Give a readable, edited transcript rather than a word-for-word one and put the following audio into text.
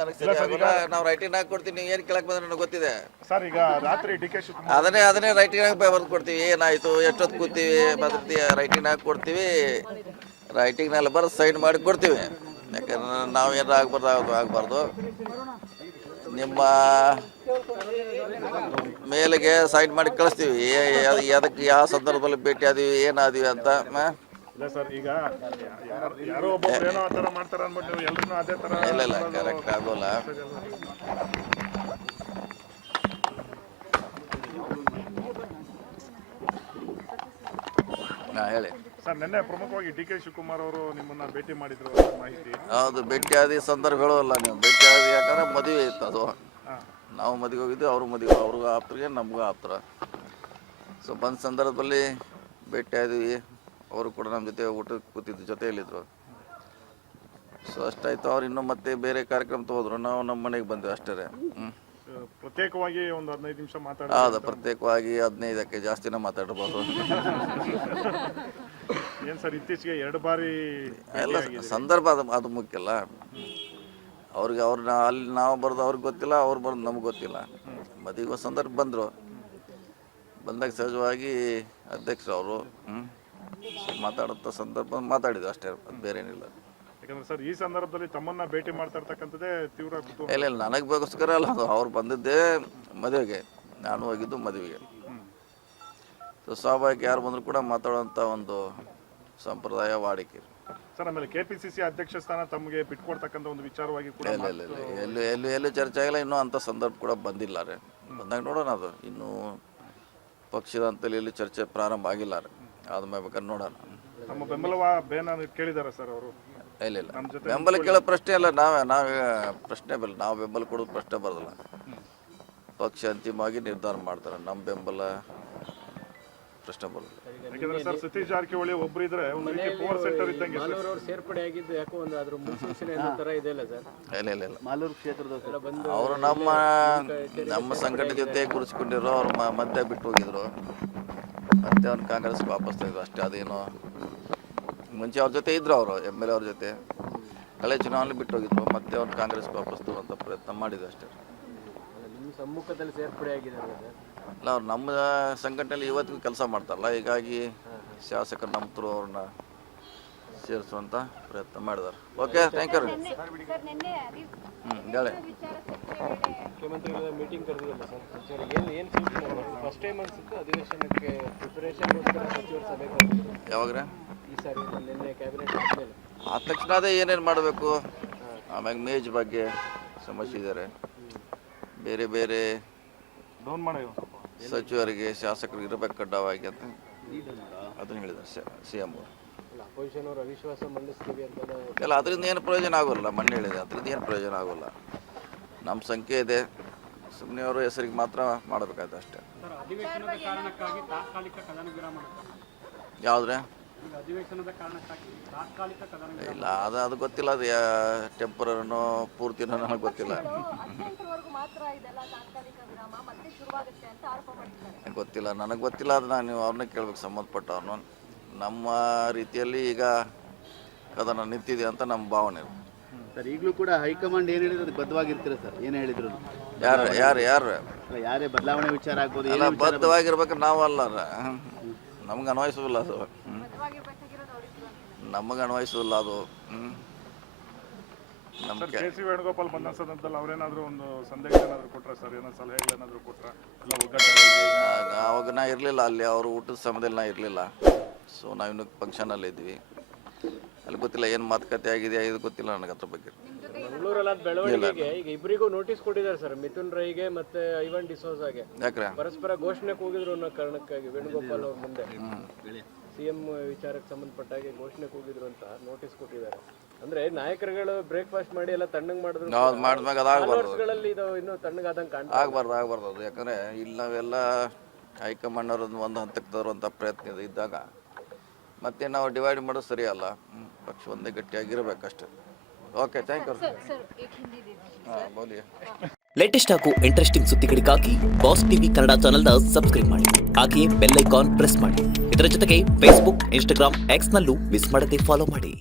ನನಗೆ ಸರಿ ಆಗೋಲ್ಲ. ನಾವು ರೈಟಿಂಗ್ ಹಾಕಿ ಕೊಡ್ತೀವಿ. ನೀವು ಏನು ಕೇಳಕ್ಕೆ ಬಂದ್ರೆ ನನಗೆ ಗೊತ್ತಿದೆ ಸರ್. ಈಗ ರಾತ್ರಿ ಡಿ ಕೆ ಶಿವಕುಮಾರ್ ಅದನ್ನೇ ರೈಟಿಂಗ್ ಹಾಕಿ ಬರೆದು ಕೊಡ್ತೀವಿ. ಏನಾಯಿತು, ಎಷ್ಟೊತ್ತು ಕೂತೀವಿ, ಭದ್ರತೆ ರೈಟಿಂಗ್ ಹಾಕಿ ಕೊಡ್ತೀವಿ. ರೈಟಿಂಗ್ನಲ್ಲಿ ಬರೆದು ಸೈನ್ ಮಾಡಿ ಕೊಡ್ತೀವಿ. ಯಾಕಂದ್ರೆ ನಾವು ಏನಾರು ಆಗಬಾರ್ದು. ನಿಮ್ಮ ಮೇಲಿಗೆ ಸೈನ್ ಮಾಡಿ ಕಳಿಸ್ತೀವಿ. ಅದಕ್ಕೆ ಯಾವ ಸಂದರ್ಭದಲ್ಲಿ ಭೇಟಿ ಆದೀವಿ, ಏನಾದೀವಿ ಅಂತ. ಇಲ್ಲ ಸರ್, ಈಗ ಯಾರೋ ಒಬ್ಬರು ಏನೋ ಆ ಥರ ಮಾಡ್ತಾರೆ ಅಂದ್ಬಿಟ್ಟು ನೀವು ಎಲ್ಲರೂ ಅದೇ ಥರ ಇಲ್ಲ ಕರೆಕ್ಟ್ ಆಗೋಲ್ಲ. ಹೇಳಿ ಸರ್. ನಿನ್ನೆ ಪ್ರಮುಖವಾಗಿ ಡಿ ಕೆ ಶಿವಕುಮಾರ್ ಅವರು ನಿಮ್ಮನ್ನ ಭೇಟಿ ಮಾಡಿದ್ರು ಮಾಹಿತಿ. ಹೌದು, ಭೇಟಿ ಆದಿ ಸಂದರ್ಭಗಳು ಅಲ್ಲ. ನೀವು ಭೇಟಿ ಆದಿ ಯಾಕಂದ್ರೆ ಮದುವೆ ಇತ್ತು ಅದು. ನಾವು ಮದುವೆ ಹೋಗಿದ್ವಿ, ಅವರು ಮದುವೆ, ಅವ್ರಿಗೂ ಆಪ್ತರಿಗೆ ನಮಗೂ ಆಪ್ತರ. ಸೊ ಬಂದ ಸಂದರ್ಭದಲ್ಲಿ ಭೇಟಿ ಆದ್ವಿ. ಅವರು ಕೂಡ ನಮ್ಮ ಜೊತೆ ಊಟಕ್ಕೆ ಕೂತಿದ್ದು, ಜೊತೆಯಲ್ಲಿದ್ದರು. ಸೊ ಅಷ್ಟಾಯ್ತು. ಅವ್ರು ಇನ್ನೂ ಮತ್ತೆ ಬೇರೆ ಕಾರ್ಯಕ್ರಮ ತಗೋದ್ರು. ನಾವು ನಮ್ಮ ಮನೆಗೆ ಬಂದ್ವಿ ಅಷ್ಟೇ. ಪ್ರತ್ಯೇಕವಾಗಿ ಒಂದು 15 ನಿಮಿಷ ಮಾತಾಡ. ಹೌದು, ಪ್ರತ್ಯೇಕವಾಗಿ 15ಕ್ಕೆ ಜಾಸ್ತಿನೇ ಮಾತಾಡ್ಬೋದು. ಏನು ಸರ್, ಇತ್ತೀಚೆಗೆ 2 ಬಾರಿ ಎಲ್ಲ ಸಂದರ್ಭ ಅದು ಮುಖ್ಯ ಅಲ್ಲ. ಅವ್ರನ್ನ ಅಲ್ಲಿ ನಾವು ಬರೋದು ಅವ್ರಿಗೆ ಗೊತ್ತಿಲ್ಲ, ಅವ್ರು ಬರೋದು ನಮ್ಗೆ ಗೊತ್ತಿಲ್ಲ. ಮದುವೆ ಸಂದರ್ಭ ಬಂದಾಗ ಸಹಜವಾಗಿ ಅಧ್ಯಕ್ಷರು ಅವರು ಮಾತಾಡೋ ಸಂದರ್ಭ ಮಾತಾಡಿದ್ರು ಅಷ್ಟೇ, ಬೇರೆ ಏನಿಲ್ಲ. ಯಾಕಂದ್ರೆ ಸರ್, ಈ ಸಂದರ್ಭದಲ್ಲಿ ತಮ್ಮನ್ನ ಭೇಟಿ ಮಾಡ್ತಾ ಇರ್ತಕ್ಕಂಥದ್ದೇ ತೀವ್ರ ಇಲ್ಲ ನನಗೆ ಬೇಕೋಸ್ಕರ ಅಲ್ಲ ಅದು. ಅವ್ರು ಬಂದಿದ್ದೇ ಮದುವೆಗೆ, ನಾನು ಹೋಗಿದ್ದು ಮದುವೆಗೆ. ಸೊ ಸ್ವಾಭಾವಿಕ ಯಾರು ಬಂದರೂ ಕೂಡ ಮಾತಾಡೋಂಥ ಒಂದು ಸಂಪ್ರದಾಯ, ವಾಡಿಕೆ. ಸರ್, ಆಮೇಲೆ KPCC ಅಧ್ಯಕ್ಷ ಸ್ಥಾನ ತಮಗೆ ಬಿಟ್ಕೊಡ್ತಕ್ಕಂಥ ಒಂದು ವಿಚಾರವಾಗಿ ಕೂಡ ಎಲ್ಲೂ ಚರ್ಚೆ ಆಗಿಲ್ಲ. ಇನ್ನೂ ಅಂಥ ಸಂದರ್ಭ ಕೂಡ ಬಂದಿಲ್ಲ ರೀ. ಬಂದಾಗ ನೋಡೋಣ. ಅದು ಇನ್ನೂ ಪಕ್ಷದ ಅಂತಲ್ಲಿ ಎಲ್ಲಿ ಚರ್ಚೆ ಪ್ರಾರಂಭ ಆಗಿಲ್ಲ ರೀ. ಆದ್ಮೇಲೆ ಬೇಕಾದ್ರೆ ನೋಡೋಣ. ನಮ್ಮ ಬೆಂಬಲ ಬೇನ ಕೇಳಿದ್ದಾರೆ ಸರ್ ಅವರು. ಇಲ್ಲ ಬೆಂಬಲ ಕೇಳೋ ಪ್ರಶ್ನೆ ಅಲ್ಲ. ನಾವೇ ಪ್ರಶ್ನೆ ಬರಲ್ಲ. ನಾವು ಬೆಂಬಲ ಕೊಡೋದು ಪ್ರಶ್ನೆ ಬರೋದಿಲ್ಲ. ಪಕ್ಷ ಅಂತಿಮವಾಗಿ ನಿರ್ಧಾರ ಮಾಡ್ತಾರೆ. ನಮ್ಮ ಬೆಂಬಲ ಪ್ರಶ್ನೆ ಬರೋದಿಲ್ಲ. ಯಾಕಂದ್ರೆ ಸರ್, ಸತೀಶ್ ಜಾರಕಿಹೊಳಿ ಒಬ್ರು ಇದ್ರೆ ಒಂದು ರೀತಿ ಪವರ್ ಸೆಂಟರ್ ಇದ್ದಂಗೆ. ಸೇರ್ಪಡೆ ಆಗಿದ್ದು ಯಾಕೋ ಒಂದು ಅದ್ರ ಮುನ್ಸೂಚನೆ ತರ ಇದೆ ಅಲ್ಲ ಸರ್? ಇಲ್ಲ ಮಾಲೂರು ಕ್ಷೇತ್ರದ ಅವರು ನಮ್ಮ ಸಂಘಟನೆ ಜೊತೆ ಗುರುತಿಸ್ಕೊಂಡಿರೋ ಅವ್ರು ಮಧ್ಯ ಬಿಟ್ಟು ಹೋಗಿದ್ರು. ಮತ್ತೆ ಅವ್ನು ಕಾಂಗ್ರೆಸ್ಗೆ ವಾಪಸ್ ತೆಗೆದ್ರು ಅಷ್ಟೇ. ಅದೇನು ಮುಂಚೆ ಅವ್ರ ಜೊತೆ ಇದ್ರು, ಅವರು MLA ಅವ್ರ ಜೊತೆ ಹಳೆ ಚುನಾವಣೆ ಬಿಟ್ಟು ಹೋಗಿದ್ರು. ಮತ್ತೆ ಅವ್ನು ಕಾಂಗ್ರೆಸ್ಗೆ ವಾಪಸ್ ತರುವಂಥ ಪ್ರಯತ್ನ ಮಾಡಿದ್ರು ಅಷ್ಟೇ. ನಿಮ್ಮ ಸಮ್ಮುಖದಲ್ಲಿ ಸೇರ್ಪಡೆ ಆಗಿದೆ ಅಲ್ಲ, ಅವ್ರು ನಮ್ಮ ಸಂಘಟನೆಯಲ್ಲಿ ಇವತ್ತಿಗೂ ಕೆಲಸ ಮಾಡ್ತಾರಲ್ಲ. ಹೀಗಾಗಿ ಶಾಸಕರು ನಮ್ಮ ಥ್ರೂ ಅವ್ರನ್ನ ಸೇರಿಸುವಂಥ ಪ್ರಯತ್ನ ಮಾಡಿದ್ದಾರೆ. Okay, thank you. ಹೇಳಿ. ಮುಖ್ಯಮಂತ್ರಿಗಳ ಮೀಟಿಂಗ್ ಕರೆದಿಲ್ಲ ಸರ್? ಏನು ಫಸ್ಟ್ ಟೈಮ್ ಅನ್ಸುತ್ತೆ ಅಧಿವೇಶನಕ್ಕೆ ಪ್ರಿಪರೇಷನ್ಗೋಸ್ಕರ ಸಚಿವರು ಸಭೆ ಕರೆದಿದ್ರು. ಯಾವಾಗ ಈ ಸಾರಿ ನಿನ್ನೆ ಕ್ಯಾಬಿನೆಟ್ ಆದಮೇಲೆ ಆದ ತಕ್ಷಣ ಅದೇ ಏನೇನು ಮಾಡಬೇಕು. ಆಮ್ಯಾಗ ಮೇಜ್ ಬಗ್ಗೆ ಸಮಸ್ಯೆ ಇದ್ದಾರೆ. ಬೇರೆ ಬೇರೆ ಸಚಿವರಿಗೆ ಶಾಸಕರಿಗೆ ಇರಬೇಕು ಕಡ್ಡಾಯವಾಗಿ ಅಂತ ಅದನ್ನು ಹೇಳಿದ್ದಾರೆ CM ಅವರು. ಅಪೋಸಿಷನ್ ಅವರು ಅವಿಶ್ವಾಸ ಮಂಡಿಸ್ತೀವಿ ಅಂತ ಎಲ್ಲ. ಅದರಿಂದ ಏನು ಪ್ರಯೋಜನ ಆಗೋಲ್ಲ. ಮೊನ್ನೆ ಹೇಳಿದೆ, ಅದರಿಂದ ಏನು ಪ್ರಯೋಜನ ಆಗೋಲ್ಲ. ನಮ್ಮ ಸಂಖ್ಯೆ ಇದೆ. ಸುಮ್ಮನೆ ಅವರು ಹೆಸರಿಗೆ ಮಾತ್ರ ಮಾಡಬೇಕಾಯ್ತು ಅಷ್ಟೇ. ಯಾವುದ್ರೆ ಇಲ್ಲ, ಅದು ಗೊತ್ತಿಲ್ಲ. ಅದು ಟೆಂಪರರಿನೋ ಪೂರ್ತಿನೋ ನನಗೆ ಗೊತ್ತಿಲ್ಲ. ಗೊತ್ತಿಲ್ಲ, ನನಗೆ ಗೊತ್ತಿಲ್ಲ. ಅದು ನೀವು ಅವ್ರನ್ನೇ ಕೇಳ್ಬೇಕು, ಸಂಬಂಧಪಟ್ಟವ್ರನ್ನ. ನಮ್ಮ ರೀತಿಯಲ್ಲಿ ಈಗ ಕದನ ನಿಂತಿದೆ ಅಂತ ನಮ್ಮ ಭಾವನೆ ಸರ್. ಈಗಲೂ ಕೂಡ ಹೈಕಮಾಂಡ್ ಏನು ಹೇಳಿದ್ರು ಅದಕ್ಕೆ ಬದ್ಧವಾಗಿರ್ತೀರ ಸರ್? ಏನು ಹೇಳಿದ್ರು? ಯಾರೇ ಬದಲಾವಣೆ ವಿಚಾರ ಆಗ್ಬೋದು, ಎಲ್ಲ ಬದ್ಧವಾಗಿರ್ಬೇಕು. ನಾವು ಅಲ್ಲ, ನಮ್ಗೆ ಅನ್ವಯಿಸೋದಿಲ್ಲ ಅದು. ನಮಗೆ ಅನ್ವಯಿಸೋದಿಲ್ಲ ಅದು. KC ವೇಣುಗೋಪಾಲ್ ಬಂದ ಸಂದರ್ಭದಲ್ಲಿ ಅವ್ರೇನಾದ್ರು ಒಂದು ಸಂದೇಶ ಏನಾದ್ರು ಕೊಟ್ರ ಸರ್? ಏನೋ ಸಲಹೆಗಳೇನಾದ್ರು ಕೊಟ್ರ? ಅವಾಗ ನಾ ಇರಲಿಲ್ಲ ಅಲ್ಲಿ. ಅವರು ಊಟದ ಸಮಯದಲ್ಲಿ ನಾ ಇರಲಿಲ್ಲ. ಸೊ ನಾವಿನ್ನು ಫಂಕ್ಷನಲ್ಲಿ ಇದ್ವಿ. ಅಲ್ಲಿ ಗೊತ್ತಿಲ್ಲ ಏನು ಮಾತುಕತೆ ಆಗಿದೆ, ಇದು ಗೊತ್ತಿಲ್ಲ ನನಗೆ ಅದ್ರ ಬಗ್ಗೆ. ಮಂಗಳೂರಲ್ಲಿ ಬೆಳವಣಿಗೆಗೆ ಈಗ ಇಬ್ಬರಿಗೂ ನೋಟಿಸ್ ಕೊಟ್ಟಿದ್ದಾರೆ ಸರ್, ಮಿಥುನ್ ರೈಗೆ ಮತ್ತೆ ಐವನ್ ಡಿಸೋಜಾಗೆ. ಯಾಕ್ರೆ ಪರಸ್ಪರ ಘೋಷಣೆ ಕೂಗಿದ್ರು ಅನ್ನೋ ಕಾರಣಕ್ಕಾಗಿ ವೇಣುಗೋಪಾಲ್ ಅವ್ರ ಮುಂದೆ CM ವಿಚಾರಕ್ಕೆ ಸಂಬಂಧಪಟ್ಟಾಗಿ ಘೋಷಣೆ ಕೂಗಿದ್ರು ಅಂತ ನೋಟಿಸ್ ಕೊಟ್ಟಿದ್ದಾರೆ. ಅಂದ್ರೆ ನಾಯಕರುಗಳು ಬ್ರೇಕ್ಫಾಸ್ಟ್ ಮಾಡಿ ಎಲ್ಲ ತಣ್ಣಗೆ ಮಾಡಿದ್ರು. ಮಾಡಿದ್ಮ್ಯಾಗ ಅದಾಗಬಾರ್ದು. ಇದು ಇನ್ನೂ ತಣ್ಣಗಾದಂಗೆ ಆಗಬಾರ್ದು ಅದು. ಯಾಕಂದರೆ ಇಲ್ಲಿ ನಾವೆಲ್ಲ ಹೈಕಮಾಂಡ್ ಅವ್ರದ್ದು ಒಂದು ಹಂತಕ್ಕೆ ತರುವಂಥ ಪ್ರಯತ್ನ ಇದ್ದಾಗ ಮತ್ತೆ ನಾವು ಡಿವೈಡ್ ಮಾಡೋದು ಸರಿಯಲ್ಲ. ಪಕ್ಷ ಒಂದೇ ಗಟ್ಟಿಯಾಗಿರಬೇಕಷ್ಟೆ. Okay, thank you. ಹಾಂ, ಬೋಲಿಯೇ. ಲೇಟೆಸ್ಟ್ ಹಾಗೂ ಇಂಟ್ರೆಸ್ಟಿಂಗ್ ಸುದ್ದಿಗಳಿಗಾಗಿ ಬಾಸ್ ಟಿವಿ ಕನ್ನಡ ಚಾನೆಲ್ನ ಸಬ್ಸ್ಕ್ರೈಬ್ ಮಾಡಿ. ಹಾಗೆಯೇ ಬೆಲ್ ಐಕಾನ್ ಪ್ರೆಸ್ ಮಾಡಿ. ಇದರ ಜೊತೆಗೆ ಫೇಸ್ಬುಕ್, ಇನ್ಸ್ಟಾಗ್ರಾಮ್, X ನಲ್ಲೂ ಮಿಸ್ ಮಾಡದೆ ಫಾಲೋ ಮಾಡಿ.